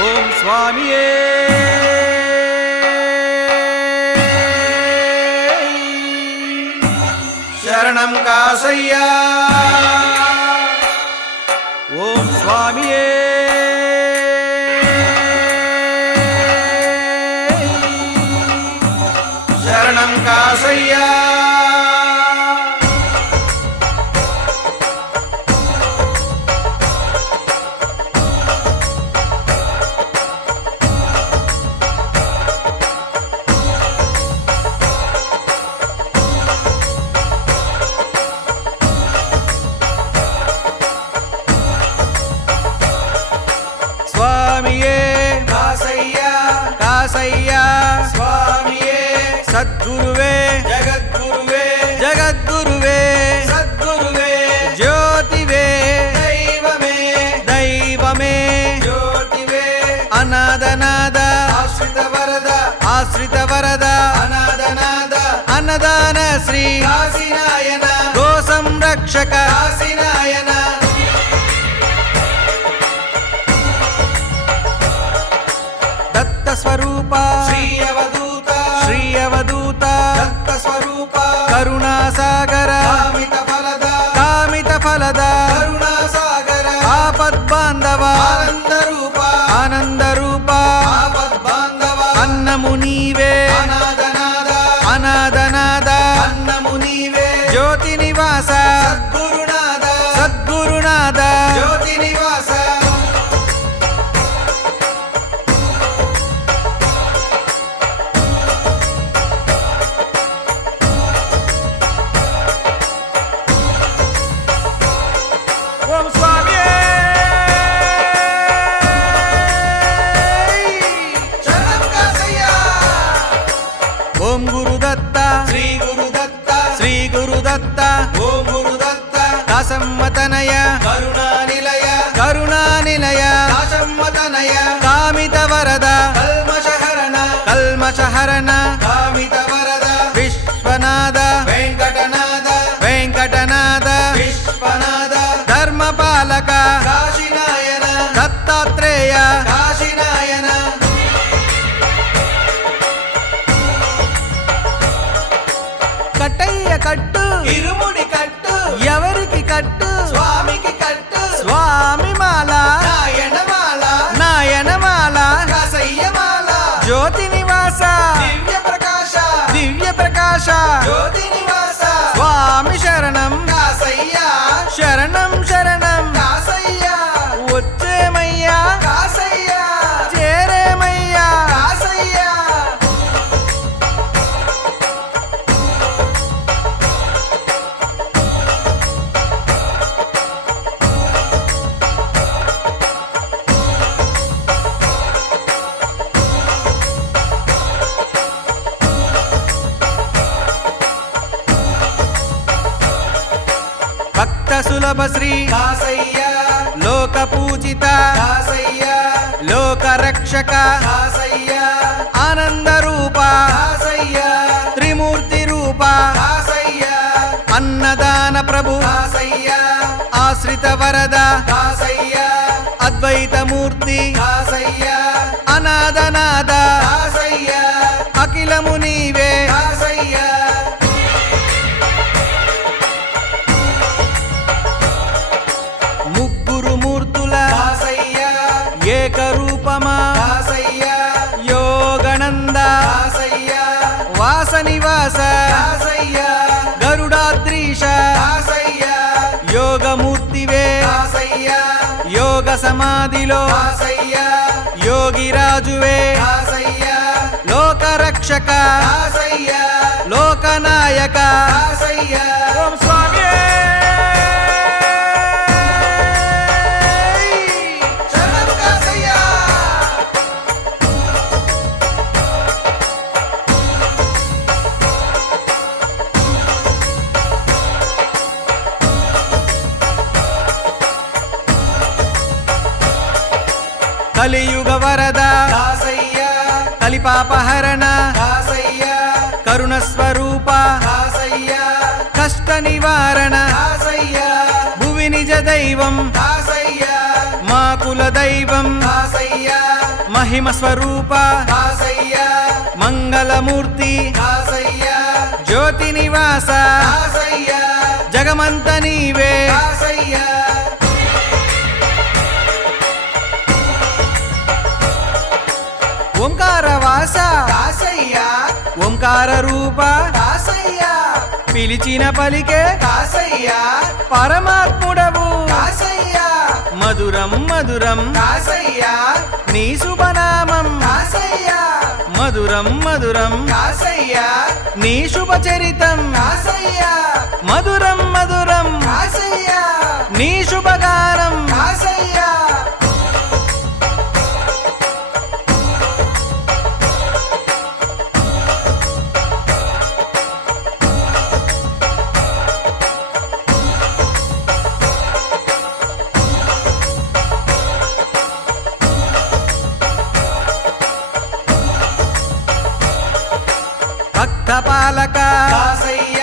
ఓం స్వామియే శరణం కాసయ్యా ఓం స్వామియే శరణం కాసయ్యా స్వామియే కాసయ్యా కాసయ్యా స్వామియే సద్గురువే జగద్గురువే జగద్గురువే సద్గురువే జ్యోతివే దైవమే దైవమే జ్యోతివే అనాదనాద ఆశ్రిత వరద ఆశ్రిత వరద అనాదనాద అన్నదాన శ్రీ కాశీనాయన గో సంరక్షక కాశీనాయన స్వరూప శ్రీ అవధూత శ్రీ అవధూత దత్త స్వరూప కరుణాసాగర కామిత ఫలద కామిత ఫలద కరుణాసాగర ఆపద్బాంధవ ఆనంద రూప ఆనంద రూప ఆపద్బాంధవ అన్నము నీవే అనాదనాద అనాదనాద అన్నము నీవే జ్యోతి నివాస సద్గురునాథ సద్గురునాథ జ్యోతి నివాస ఓం స్వామియే శరణం కాసయ్యా ఓం గురుదత్త శ్రీ గురుదత్త శ్రీ గురుదత్త ఓం గురుదత్త కాసమ్మతనయ కరుణానిలయ కరుణానిలయ కాసమ్మతనయ కామిత వరద కల్మషహరణ కల్మషహరణ కామిత వరద విశ్వనాథ వెంకటనాథ వెంకటనాథ విశ్వనాథ ధర్మపాలక కాశీనాయన దత్తాత్రేయ కాశీనాయన కట్టయ్య కట్టు ఇరుముడి కట్టు ఎవరికి కట్టు స్వామికి కట్టు స్వామి మాల నాయనమాల నాయనమాల కాసయ్యమాల జ్యోతి నివాస దివ్య ప్రకాశ దివ్య ప్రకాశ జ్యోతి నివాస స్వామి శరణం కాసయ్యా శరణం శరణం కాసయ్యా వచ్చేమయ్యా కాసయ్యా చేరేమయ్యా కాసయ్యా భక్త సులభ శ్రీ కాసయ్యా లోక పూజిత కాసయ్యా లోక రక్షక కాసయ్యా ఆనంద రూప కాసయ్యా త్రిమూర్తి రూప కాసయ్యా అన్నదాన ప్రభు కాసయ్యా ఆశ్రిత వరద కాసయ్యా అద్వైత మూర్తి కాసయ్యా అనాదనాద కాసయ్యా అఖిలము నీవే కాసయ్యా ముగ్గురు మూర్తుల కాసయ్యా ఏకరూపమా కాసయ్యా యోగనంద కాసయ్యా వాస నివాస కాసయ్యా గరుడాద్రీశ కాసయ్యా యోగమూర్తివే కాసయ్యా యోగ సమాధిలో కాసయ్యా యోగిరాజువే కాసయ్యా లోక రక్షక కాసయ్యా లోకనాయక కాసయ్యా ఓం స్వామియే శరణం కాసయ్యా కలియుగ వరద కాసయ్యా కలిపాపహరణ కాసయ్యా కరుణ స్వరూప కాసయ్యా కష్ట నివారణ కాసయ్యా భువి నిజ దైవం కాసయ్యా మా కుల దైవం కాసయ్యా మహిమ స్వరూప దాసయ్య మంగళమూర్తి దాసయ్య జ్యోతి నివాస దాసయ్య జగమంత నీవే దాసయ్య ఓంకారవాస దాసయ్య ఓంకార రూప దాసయ్య పిలిచిన పలికే దాసయ్య పరమాత్ముడవు దాసయ్య మధురం మధురం దాసయ్య నీ శుభనామం దాసయ్య మధురం మధురం దాసయ్య నీ శుభచరితం దాసయ్య మధురం మధురం దాసయ్య నీ శుభగానం దాసయ్య భక్త పాలక దాసయ్య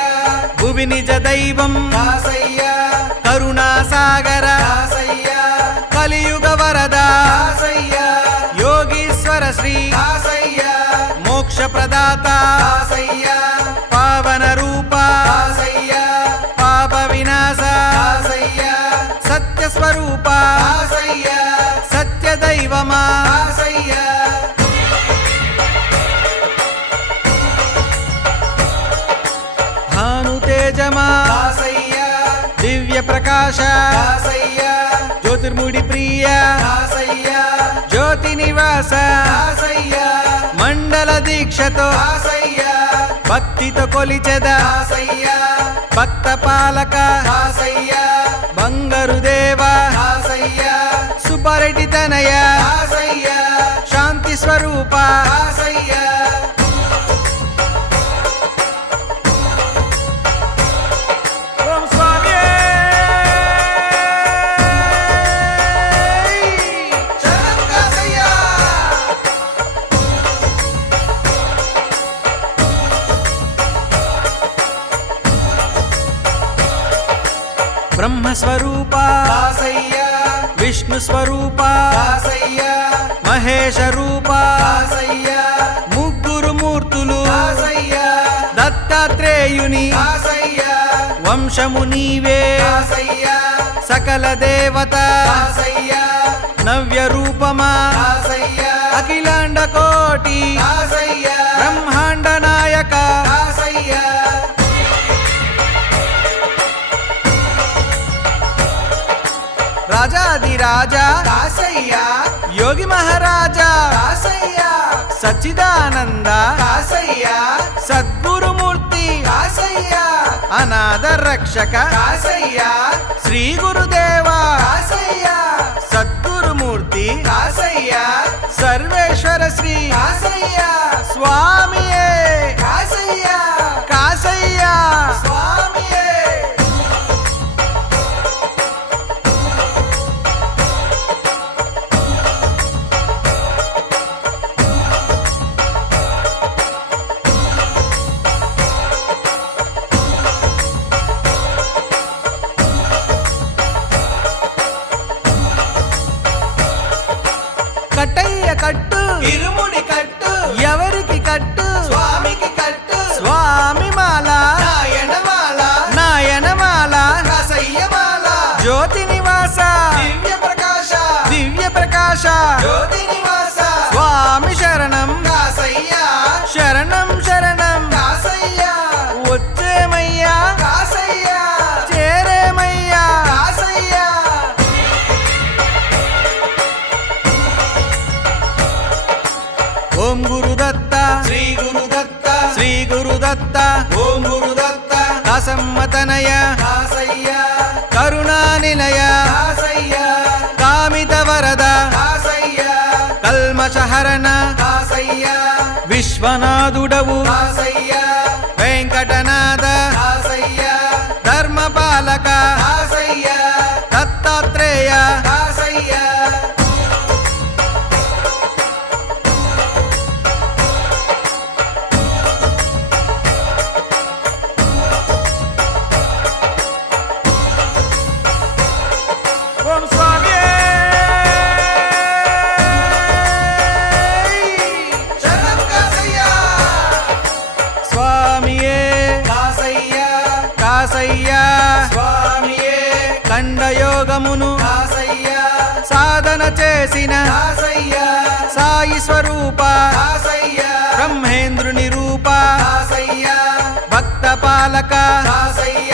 భువి నిజ దైవం దాసయ్య కరుణాసాగర దాసయ్య కలియుగ వరద దాసయ్య యోగీశ్వర శ్రీ దాసయ్య మోక్ష ప్రదాత దాసయ్య పావన రూప దాసయ్య పాప వినాశ దాసయ్య సత్య స్వరూప దాసయ్య సత్య దైవమా దాసయ్య భాను తేజమా దాసయ్య దివ్య ప్రకాశ దాసయ్య జ్యోతిర్ముడి ప్రియ దాసయ్య జ్యోతి నివాస దాసయ్య మండల దీక్షతో దాసయ్య భక్తితో కొలిచెద దాసయ్య భక్త పాలక దాసయ్య బంగారు దేవ దాసయ్య సుపరెడ్డి తనయ దాసయ్య శాంతి స్వరూప దాసయ్య ఓం స్వామియే శరణం దాసయ్య బ్రహ్మస్వరూప దాసయ్య విష్ణు స్వరూప దాసయ్య మహేశ రూప దాసయ్య ముగ్గురు మూర్తులు దాసయ్య దత్తాత్రేయుని దాసయ్య వంశము నీవే దాసయ్య సకల దేవత దాసయ్య నవ్య రూపమా దాసయ్య అఖిలాండ కోటి దాసయ్య బ్రహ్మాండ నాయక దాసయ్య రాజాదిరాజా దాసయ్య యోగి మహారాజా దాసయ్య సచ్చిదానంద దాసయ్య సద్గురుమూర్తి దాసయ్య అనాథ రక్షక దాసయ్య శ్రీ గురుదేవా దాసయ్య సద్గురుమూర్తి దాసయ్య సర్వేశ్వర శ్రీ దాసయ్య స్వామియే దాసయ్య కాసయ్య స్వామియే కట్టయ్య కట్టు ఇరుముడి కట్టు ఎవరికి కట్టు స్వామికి కట్టు స్వామి మాల నాయనమాల నాయనమాల దాసయ్యమాల జ్యోతి నివాస దివ్య ప్రకాశ దివ్య ప్రకాశ జ్యోతి నివాస స్వామి శరణం దాసయ్య శరణం శరణం దాసయ్య వచ్చేమయ్యా దాసయ్య చేరేమయ్యా దాసయ్య ఓం గురుదత్త శ్రీ గురుదత్త శ్రీ గురుదత్త ఓం గురుదత్త దాసమ్మతనయ దాసయ్య కరుణానిలయ దాసయ్య కామిత వరద దాసయ్య కల్మషహరణ దాసయ్య విశ్వనాథుడవు దాసయ్య వెంకటనాథ దాసయ్య ధర్మపాలక దాసయ్య దత్తాత్రేయ దాసయ్య ఓం స్వామియే సాధన చేసిన దాసయ్య సాయి స్వరూప దాసయ్య బ్రహ్మేంద్రుని రూప దాసయ్య భక్త పాలక దాసయ్య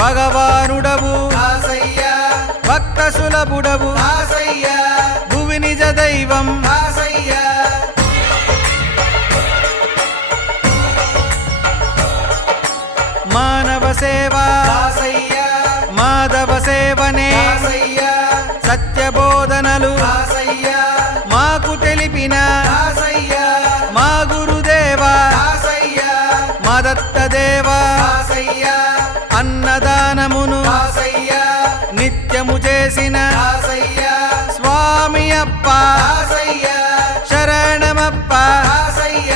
భగవానుడవు దాసయ్య భక్త సులభుడవు దాసయ్య భువి నిజ దైవం దాసయ్య మానవ సేవా దాసయ్య మాధవ సేవనే దాసయ్య సత్యబోధనలు దాసయ్య మాకు తెలిపిన దాసయ్య మా గురుదేవా దాసయ్య మదత్త దేవా దాసయ్య అన్నదానమును దాసయ్య నిత్యము చేసిన దాసయ్య స్వామి అప్ప దాసయ్య శరణమప్ప దాసయ్య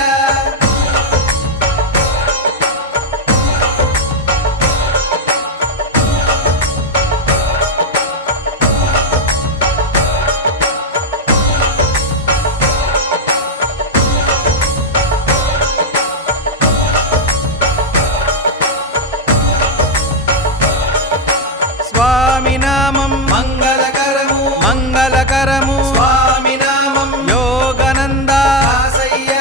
స్వామి నామం మంగళకరము మంగళకరము స్వామి నామం యోగనంద దాసయ్య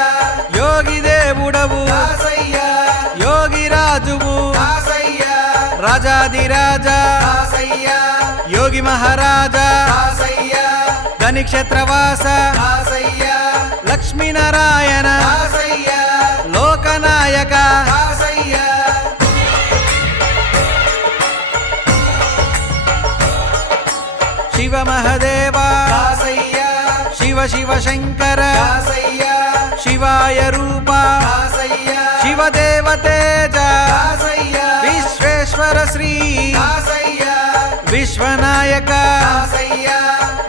యోగి దేవుడవు దాసయ్య యోగి రాజువు దాసయ్య రాజాదిరాజా దాసయ్య యోగి మహారాజా దాసయ్య గణిక్షేత్రవాస దాసయ్య లక్ష్మీనారాయణ దాసయ్య లోకనాయక దాసయ్య శివ మహదేవా దాసయ్య శివ శివ శంకర దాసయ్య శివాయ రూప దాసయ్య శివదేవ తేజ దాసయ్య విశ్వేశ్వర శ్రీ దాసయ్య విశ్వనాయక దాసయ్య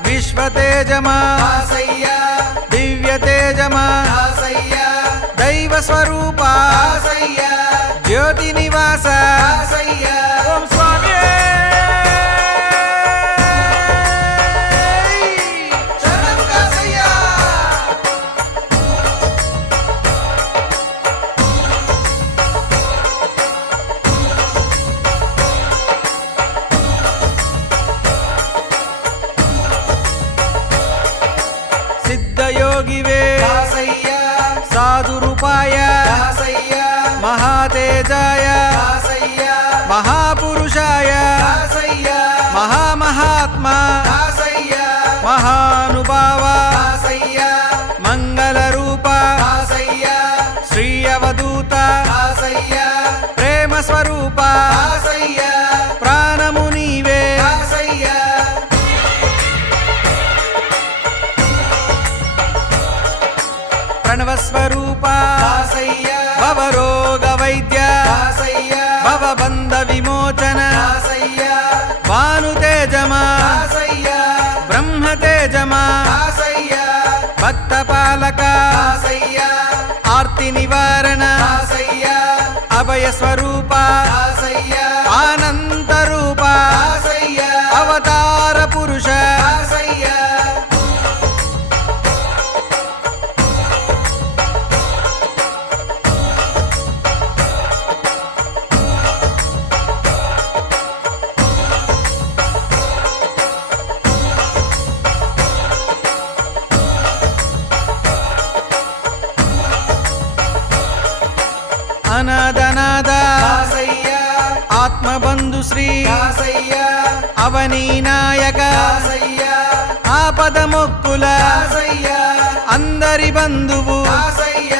విశ్వతేజమా దాసయ్య దివ్య తేజమా దాసయ్య దైవ స్వరూప దాసయ్య జ్యోతి నివాస దాసయ్య ఓం స్వామి శరణం దాసయ్య సిద్ధయోగివే దాసయ్య సాధురూపాయ దాసయ్య మహాతేజాయ దాసయ్య మహాపురుషాయ దాసయ్య మహామహాత్మా దాసయ్య మహానుభావ దాసయ్య మంగళరూప దాసయ్య శ్రీ అవధూత దాసయ్య ప్రేమ స్వరూప దాసయ్య ప్రాణము నీవే దాసయ్య ప్రణవస్వరూప దాసయ్య భవరోగ వైద్య దాసయ్య భవబంధ విమోచన దాసయ్య భానుతేజమా దాసయ్య బ్రహ్మతేజమా దాసయ్య భక్త పాలక దాసయ్య ఆర్తి నివారణ దాసయ్య అభయ స్వరూప దాసయ్య ఆనంద రూప దాసయ్య అవతార పురుష దాసయ్య అనాథనాథ దాసయ్య ఆత్మబంధు శ్రీ దాసయ్య అవనీ నాయక దాసయ్య ఆపద మొక్కుల దాసయ్య అందరి బంధువు దాసయ్య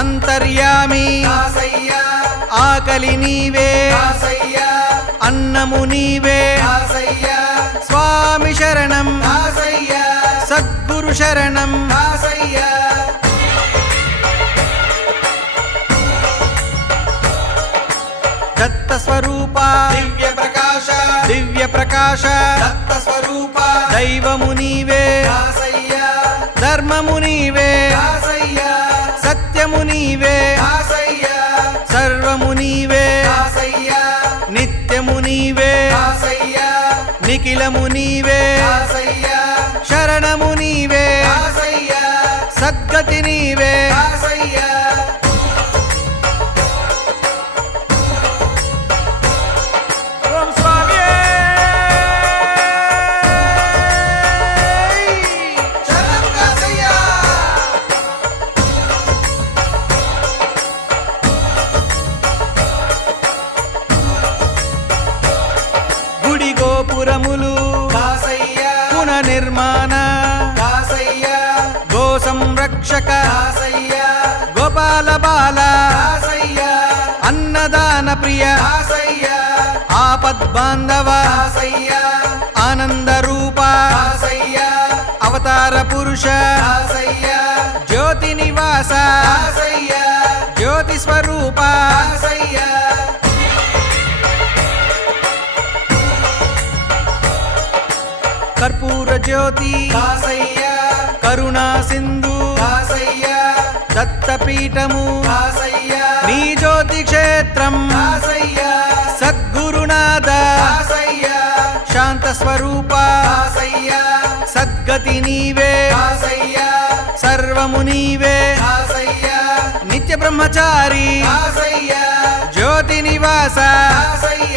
అంతర్యామి దాసయ్య ఆకలి నీవే దాసయ్య అన్నము నీవే దాసయ్య స్వామి శరణం దాసయ్య సద్గురు శరణం దాసయ్య దత్త స్వరూప దివ్య ప్రకాశ దివ్య ప్రకాశ దత్త స్వరూప దైవము నీవే దాసయ్య ధర్మము నీవే దాసయ్య సత్యము నీవే దాసయ్య సర్వము నీవే దాసయ్య నిత్యము నీవే దాసయ్య నిఖిలము నీవే దాసయ్య శరణము నీవే దాసయ్య సద్గతి నీవే దాసయ్య ఓం స్వామి నిర్మాణ దాసయ్య గో సంరక్షక దాసయ్య గోపాల బాల దాసయ్య అన్నదాన ప్రియ దాసయ్య ఆపద్బాంధవ దాసయ్య ఆనంద రూప దాసయ్య అవతార పురుష దాసయ్య జ్యోతి నివాస దాసయ్య జ్యోతి స్వరూప దాసయ్య కర్పూర జ్యోతి దాసయ్య కరుణా సింధు దాసయ్య దత్తపీఠము దాసయ్య నీ జ్యోతి క్షేత్రం దాసయ్య సద్గురునాథ దాసయ్య శాంత స్వరూప దాసయ్య సద్గతి నీవే దాసయ్య సర్వము నీవే దాసయ్య నిత్య బ్రహ్మచారి దాసయ్య జ్యోతి నివాస దాసయ్య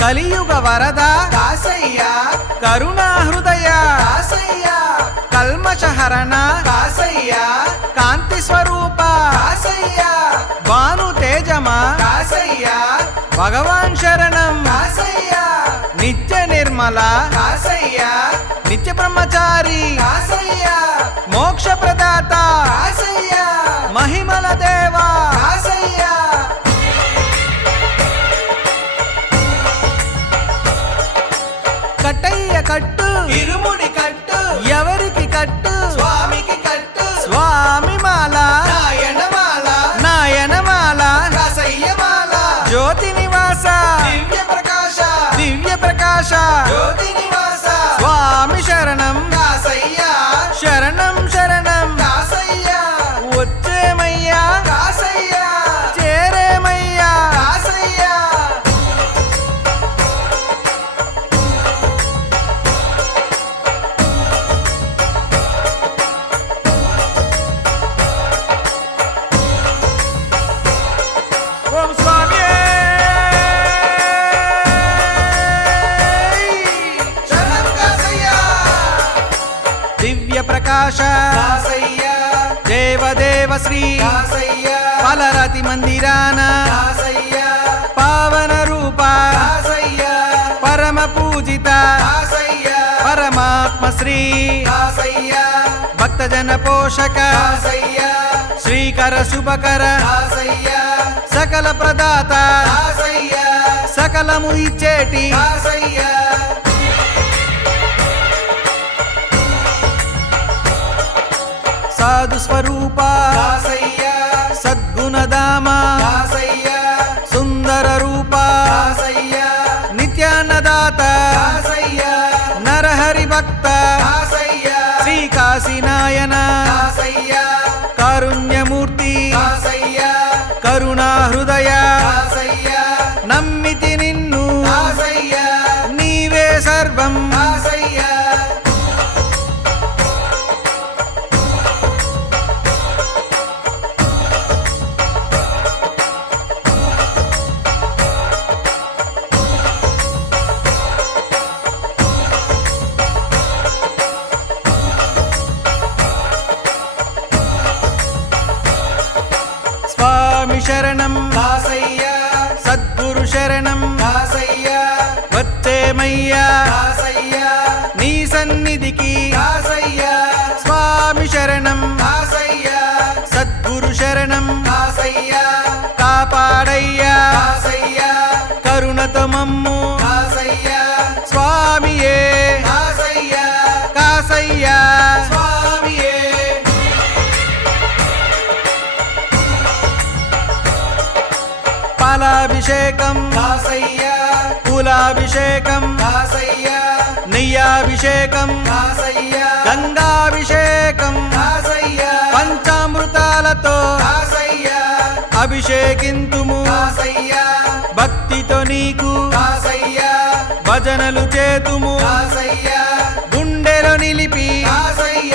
కలియుగ వరద దాసయ్య కరుణా హృదయ దాసయ్య కల్మషహరణ దాసయ్య కాంతి స్వరూప దాసయ్య భాను తేజమా దాసయ్య భగవాన్ శరణం దాసయ్య నిత్య నిర్మల దాసయ్య నిత్య బ్రహ్మచారి దాసయ్య మోక్ష ప్రదాత దాసయ్య మహిమల దేవా దాసయ్య కట్టయ్య కట్టు ఇరుముడి కట్టు ఎవరికి కట్టు స్వామికి కట్టు స్వామి మాల నాయనమాల నాయనమాల దాసయ్యమాల జ్యోతి నివాస దివ్య ప్రకాశ దివ్య ప్రకాశ జ్యోతి నివాస స్వామి శరణం దాసయ్య శరణం శరణం దాసయ్య వచ్చేమయ్యా దాసయ్య చేరేమయ్యా దాసయ్య ఓం స్వామి శరణం దాసయ్య దివ్య ప్రకాశ దాసయ్య దేవదేవ శ్రీ దాసయ్య పలరతి మందిరాన దాసయ్య పావన రూప దాసయ్య పరమ పూజిత దాసయ్య పరమాత్మ శ్రీ దాసయ్య భక్తజన పోషక దాసయ్య శ్రీకర శుభకర దాసయ్య సకల ప్రదాత దాసయ్య సకలము ఇచ్చేటి దాసయ్య సాధు స్వరూప దాసయ్య సద్గుణధామ దాసయ్య సుందర రూప దాసయ్య నిత్యాన్నదాత దాసయ్య నరహరి భక్త దాసయ్య శ్రీ కాశీనాయన దాసయ్య కారుణ్యమూర్తి దాసయ్య కరుణా హృదయ దాసయ్య నమ్మితి నిన్ను దాసయ్య నీవే సర్వం దాసయ్య స్వామి శరణం దాసయ్య సద్గురు శరణం దాసయ్య వచ్చేమయ్యా దాసయ్య నీ సన్నిధికి దాసయ్య స్వామి శరణం దాసయ్య సద్గురు శరణం దాసయ్య కాపాడయ్యా దాసయ్య కరుణతో మమ్ము దాసయ్య స్వామియే దాసయ్య కాసయ్యా స్వామియే పాలాభిషేకం దాసయ్య కులాభిషేకం దాసయ్య నెయ్యాభిషేకం దాసయ్య గంగాభిషేకం దాసయ్య పంచామృతాలతో దాసయ్య అభిషేకింతుము దాసయ్య భక్తితో నీకు దాసయ్య భజనలు చేతుము దాసయ్య గుండెలో నిలిపి దాసయ్య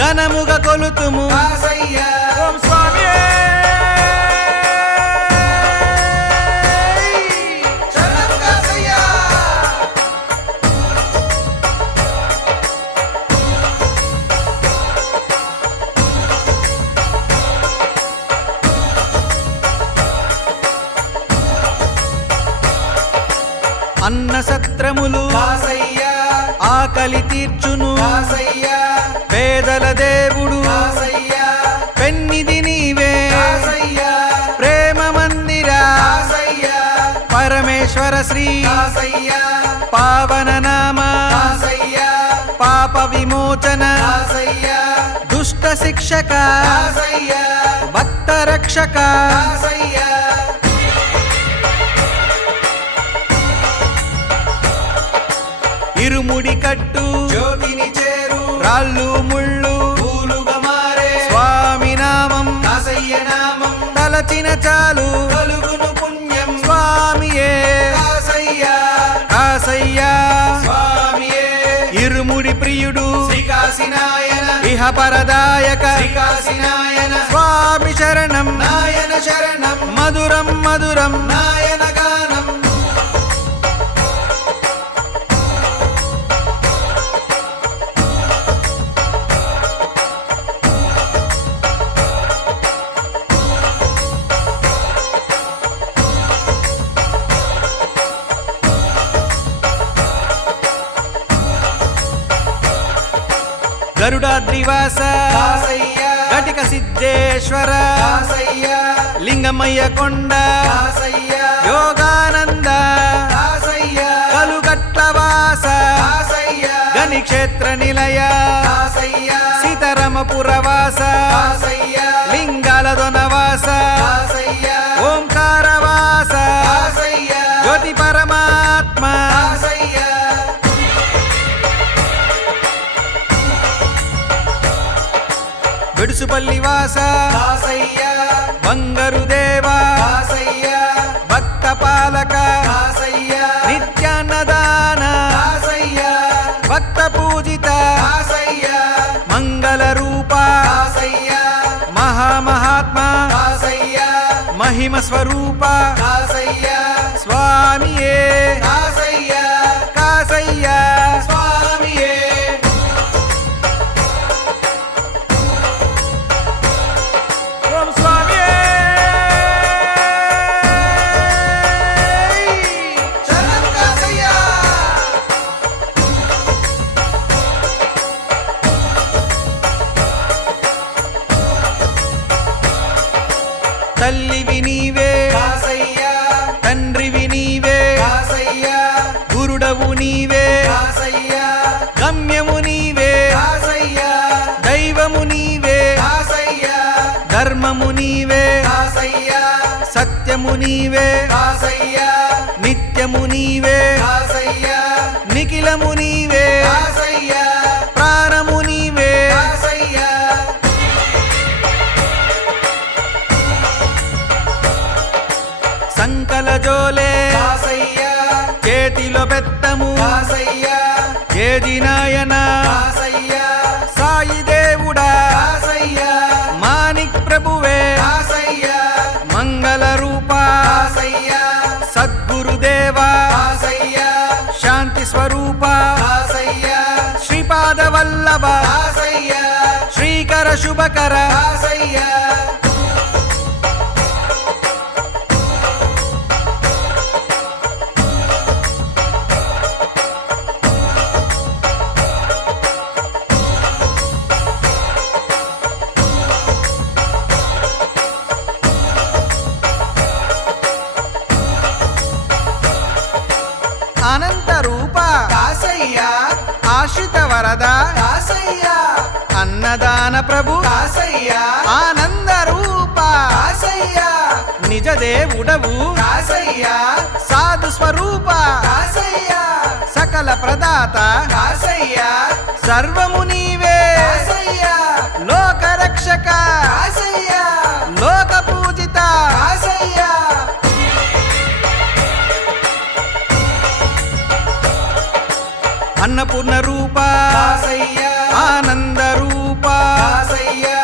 ఘనముగా కొలుతుము దాసయ్య ఓం స్వామి అన్న సత్రములు దాసయ్యా ఆకలి తీర్చును దాసయ్యా పేదల దేవుడు దాసయ్యా పెన్నిది నీవే దాసయ్యా ప్రేమ మందిరా దాసయ్యా పరమేశ్వర శ్రీ దాసయ్యా పావన నామ దాసయ్యా పాప విమోచన దాసయ్యా దుష్ట శిక్షక దాసయ్యా భక్త రక్షక దాసయ్యా ఇరుముడి కట్టు జ్యోతిని చేరు రాళ్ళు ముళ్ళు పూలుగా మారే స్వామి నామం దాసయ్య నామం తలచిన చాలు కలుగును పుణ్యం స్వామియే దాసయ్యా కాసయ్యా స్వామియే ఇరుముడి ప్రియుడు శ్రీకాశినాయన ఇహపరదాయక శ్రీకాశినాయన స్వామి శరణం నాయన శరణం మధురం మధురం నాయన గానం గరుడాద్రివాస దాసయ్యా ఘటిక సిద్ధేశ్వర దాసయ్యా లింగమయ్య కొండ దాసయ్యా యోగానంద దాసయ్యా కలుగట్లవాస దాసయ్యా గని క్షేత్ర నిలయ దాసయ్యా సీతారామపురవాస దాసయ్యా లింగాల దొనవాస దాసయ్యా ఓంకారవాస దాసయ్యా జ్యోతి పరమాత్మ దాసయ్యా విడుసుపల్లి వాస దాసయ్యా బంగారు దేవా దాసయ్యా భక్త పాలక దాసయ్యా నిత్యాన్నదాన దాసయ్యా భక్త పూజిత దాసయ్యా మంగళ రూప దాసయ్యా మహామహాత్మ దాసయ్యా మహిమ స్వరూప దాసయ్యా స్వామియే దాసయ్యా కాసయ్యా స్వామియే ఓం స్వామియే శరణం దాసయ్యా తల్లివి నీవే దాసయ్యా తండ్రివి నీవే దాసయ్యా గురుడవు నీవే దాసయ్యా గమ్యము నీవే దాసయ్యా దైవము నీవే దాసయ్యా ధర్మము నీవే దాసయ్యా సత్యము నీవే దాసయ్యా నిత్యము నీవే దాసయ్యా నిఖిలము నీవే దాసయ్యా ప్రాణము నీవే దాసయ్యా సంకల జోలే దాసయ్యా చేతిలో బెత్తము దాసయ్యా ఏది నాయన దాసయ్యా సాయి దేవుడా దాసయ్యా మాణిక్ ప్రభువే దాసయ్యా మంగళ రూప దాసయ్యా సద్గురుదేవా దాసయ్యా శాంతి స్వరూప దాసయ్యా శ్రీపాద వల్లభ దాసయ్యా శ్రీకర శుభకర దాసయ్యా అనంత రూప దాసయ్యా ఆశ్రిత వరద దాసయ్యా అన్నదాన ప్రభు దాసయ్యా ఆనంద రూప దాసయ్యా నిజ దేవుడవు దాసయ్యా సాధు స్వరూప దాసయ్యా సకల ప్రదాత దాసయ్యా సర్వము నీవే దాసయ్యా లోక రక్షక దాసయ్యా లోక పూజిత దాసయ్యా అన్నపూర్ణ రూప దాసయ్యా ఆనంద రూప దాసయ్యా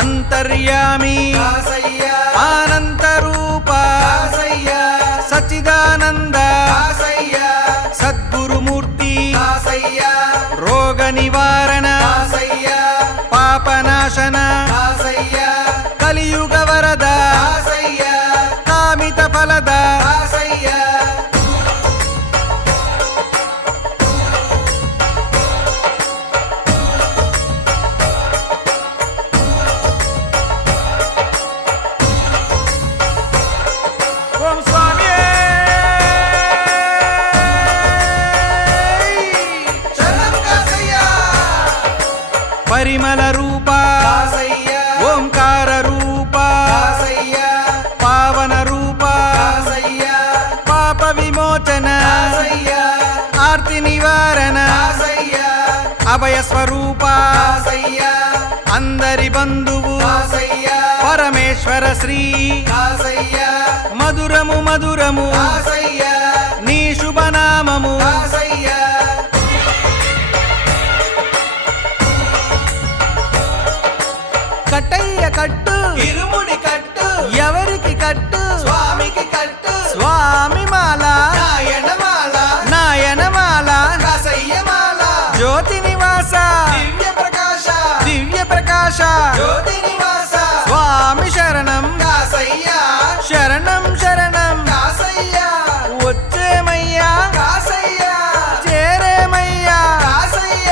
అంతర్యామి దాసయ్యా ఆనంద రూప దాసయ్యా సచ్చిదానంద దాసయ్యా సద్గురుమూర్తి దాసయ్యా రోగ నివారణ దాసయ్యా పాపనాశన దాసయ్యా కలియుగ వరద దాసయ్యా కామిత ఫలద దాసయ్యా పరిమళ రూప దాసయ్య ఓంకార రూప దాసయ్య పావన రూప దాసయ్య పాప విమోచన దాసయ్య ఆర్తి నివారణ దాసయ్య అభయ స్వరూప దాసయ్య అందరి బంధువు దాసయ్య పరమేశ్వర శ్రీ దాసయ్య మధురము మధురము దాసయ్య నీ శుభనామము దాసయ్య కట్టయ్య కట్టు ఇరుముడి కట్టు ఎవరికి కట్టు స్వామికి కట్టు స్వామి మాల నాయనమాల నాయనమాల దాసయ్యమాల జ్యోతి నివాస దివ్య ప్రకాశ దివ్య ప్రకాశ జ్యోతి నివాస స్వామి శరణం దాసయ్య శరణం శరణం దాసయ్య వచ్చేమయ్యా దాసయ్య చేరేమయ్యా దాసయ్య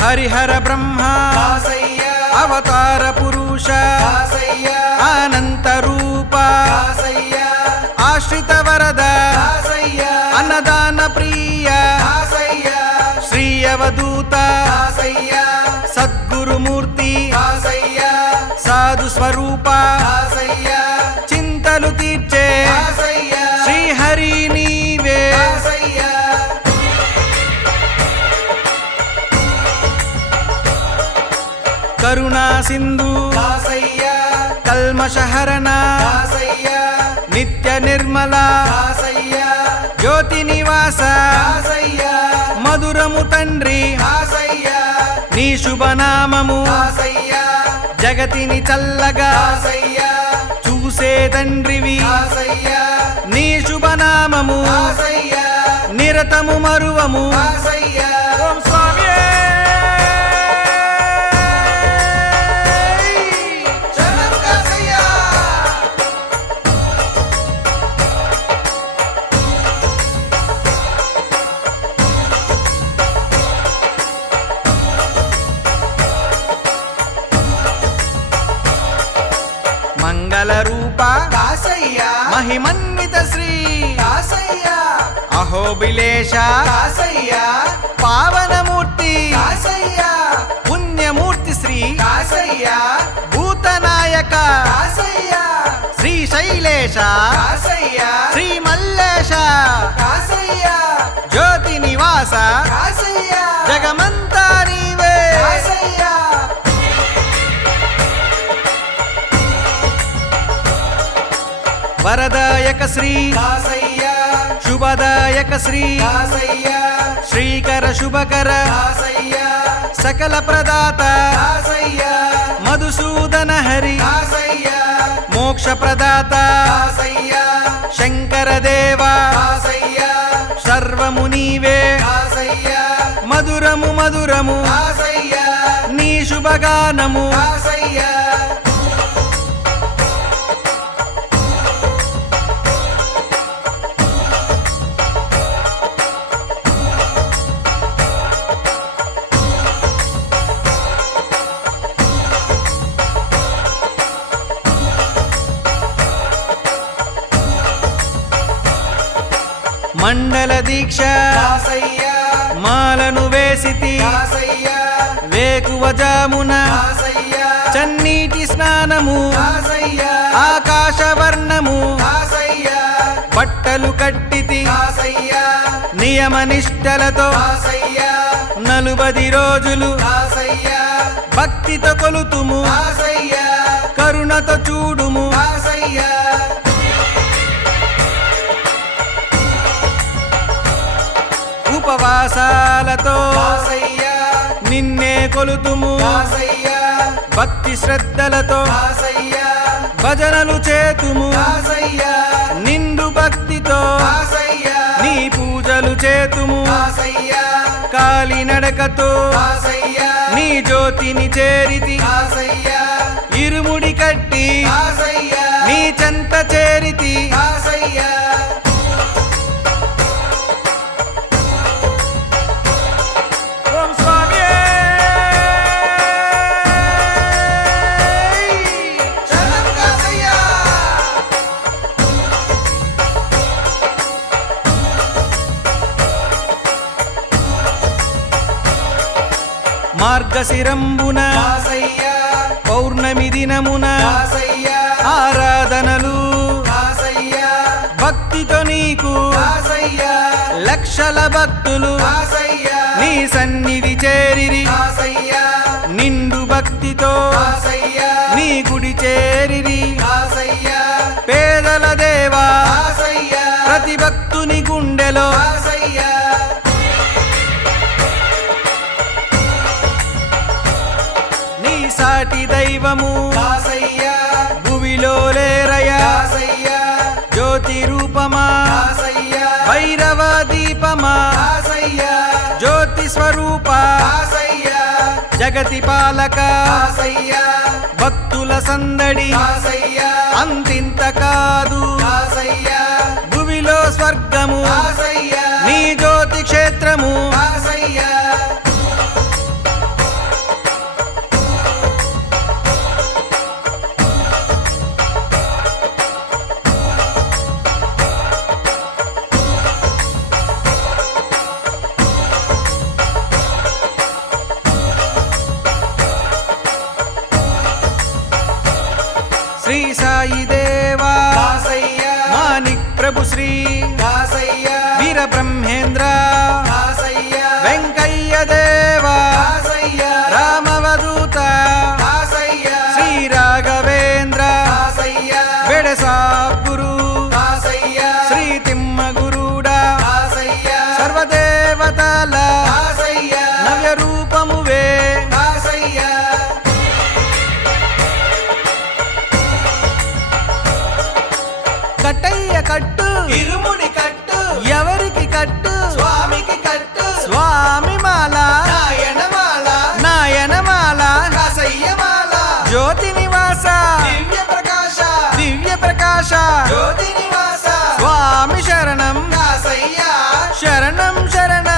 హరిహర బ్రహ్మ దాసయ్య అవతార పురుష దాసయ్య అనంత రూప దాసయ్య ఆశ్రిత వరద దాసయ్య అన్నదాన ప్రియ దాసయ్య శ్రీ అవధూత దాసయ్య సద్గురుమూర్తి దాసయ్య సాధు స్వరూప దాసయ్య చింతలు తీర్చే దాసయ్య శ్రీహరి నీవే దాసయ్య కరుణా సింధు దాసయ్య కల్మషహరణ దాసయ్య నిత్య నిర్మల దాసయ్య జ్యోతి నివాస దాసయ్య మధురము తండ్రి దాసయ్య నీ శుభనామము దాసయ్య జగతిని చల్లగా దాసయ్య చూసే తండ్రివి దాసయ్య నీ శుభనామము దాసయ్య నిరతము మరువము దాసయ్య ఓం స్వామియే శరణం దాసయ్య మంగళ రూప దాసయ్య మహిమన్విత శ్రీ దాసయ్య అహోబిలేశ దాసయ్య పావనమూర్తి దాసయ్య పుణ్యమూర్తి శ్రీ దాసయ్య భూతనాయక దాసయ్య శ్రీ శైలేశ దాసయ్య శ్రీ మల్లేశ దాసయ్య జ్యోతి నివాస దాసయ్య జగమంతా నీవే దాసయ్య వరదాయక శ్రీ దాసయ్య శుభదాయక శ్రీ దాసయ్య శ్రీకర శుభకర దాసయ్య సకల ప్రదాత దాసయ్య మధుసూదన హరి దాసయ్య మోక్ష ప్రదాత దాసయ్య శంకర దేవ దాసయ్య సర్వము నీవే దాసయ్య మధురము మధురము దాసయ్య నీ శుభగానము దాసయ్య మండల దీక్ష దాసయ్య మాలను వేసితి దాసయ్య వేకువజామున దాసయ్య చన్నీటి స్నానము దాసయ్య ఆకాశవర్ణము దాసయ్య బట్టలు కట్టితి దాసయ్య నియమ నిష్టలతో దాసయ్య 40 రోజులు దాసయ్య భక్తితో కొలుతుము దాసయ్య కరుణతో చూడుము దాసయ్య ఉపవాసాలతో దాసయ్య నిన్నే కొలుతుము దాసయ్య భక్తి శ్రద్ధలతో దాసయ్య భజనలు చేతుము దాసయ్య నిండు భక్తితో దాసయ్య నీ పూజలు చేతుము దాసయ్య కాలినడకతో దాసయ్య నీ జ్యోతిని చేరితి దాసయ్య ఇరుముడి కట్టి దాసయ్య నీ చెంత చేరితి దాసయ్య మార్గశిరంబున దాసయ్య పౌర్ణమి దినమున దాసయ్య ఆరాధనలు దాసయ్య భక్తితో నీకు దాసయ్య లక్షల భక్తులు దాసయ్య నీ సన్నిధి చేరిరి దాసయ్య నిండు భక్తితో దాసయ్య నీ గుడి చేరిరి దాసయ్య పేదల దేవా దాసయ్య ప్రతి భక్తుని గుండెలో దాసయ్య నీ సాటి దైవము దాసయ్య భువిలో లేరయా దాసయ్య జ్యోతి రూపమా దాసయ్య భైరవ దీపమా దాసయ్య జ్యోతి స్వరూప దాసయ్య జగతి పాలక దాసయ్య భక్తుల సందడి దాసయ్య అంతింత కాదు దాసయ్య భువిలో స్వర్గము దాసయ్య నీ జ్యోతి క్షేత్రము దాసయ్య శ్రీ సాయి దేవా దాసయ్య మాణిక్ ప్రభు శ్రీ దాసయ్య వీర బ్రహ్మేంద్ర దాసయ్య వెంకయ్య దేవా దాసయ్య రామవదూత దాసయ్య శ్రీ రాఘవేంద్ర దాసయ్య బెడసా గురు దాసయ్య శ్రీ తిమ్మ గురుడా దాసయ్య సర్వదేవతల దాసయ్య నవ్య రూపమువే దాసయ్య కట్టయ్య కట్టు ఇరుముడి కట్టు ఎవరికి కట్టు స్వామికి కట్టు స్వామి మాల నాయనమాల నాయనమాల దాసయ్యమాల జ్యోతి నివాస దివ్య ప్రకాశ దివ్య ప్రకాశ జ్యోతి నివాస స్వామి శరణం దాసయ్య శరణం శరణం